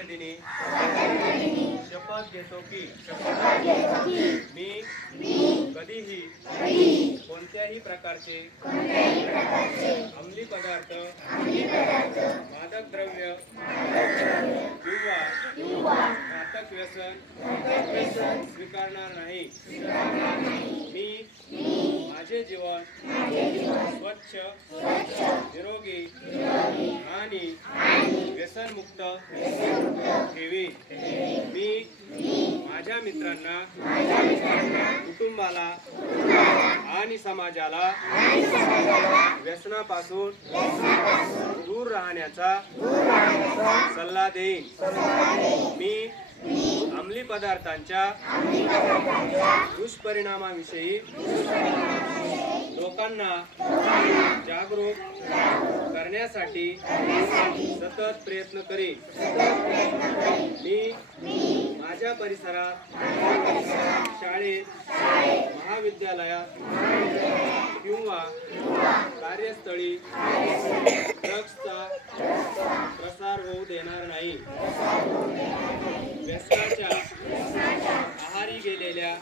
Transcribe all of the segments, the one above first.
स्वातंत्र्य दिनी शपथ घेतो की मी कधीही कोणत्याही प्रकारचे अंमली पदार्थ, मादक द्रव्य किंवा घातक व्यसन स्वीकारणार नाही। मी माझे जीवन स्वच्छ, निरोगी आणि व्यसनमुक्त ठेवीन। मी माझ्या मित्रांना, कुटुंबाला आणि समाजाला व्यसनापासून दूर राहण्याचा सल्ला देईन। मी अंमली पदार्थांच्या दुष्परिणामाविषयी लोकांना जागरूक करण्यासाठी सतत प्रयत्न करीन। मी माझ्या परिसरात, शाळेत, महाविद्यालयात किंवा कार्यस्थळी ड्रग्सचा प्रसार होऊ देणार नाही। व्यसनाच्या आहारी गेलेल्या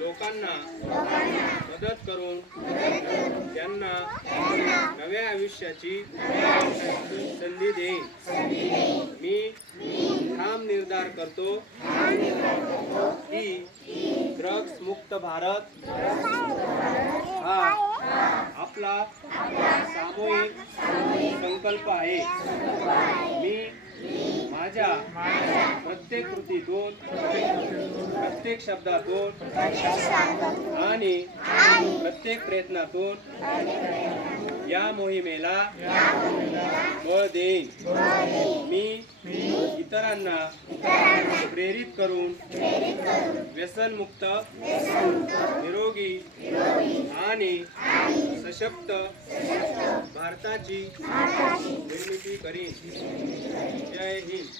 लोकांना मदत करून त्यांना नव्या आयुष्याची संधी देईन। मी ठाम निर्धार करतो की ड्रग्स मुक्त भारत हा आपला सामूहिक संकल्प आहे। मी माझ्या प्रत्येक कृतीतून, प्रत्येक शब्दातून आणि प्रत्येक प्रयत्नातून या मोहिमेला बळ देईन। मी इतरांना प्रेरित करून व्यसनमुक्त, निरोगी आणि सशक्त भारताची निर्मिती करीन। जय हिंद।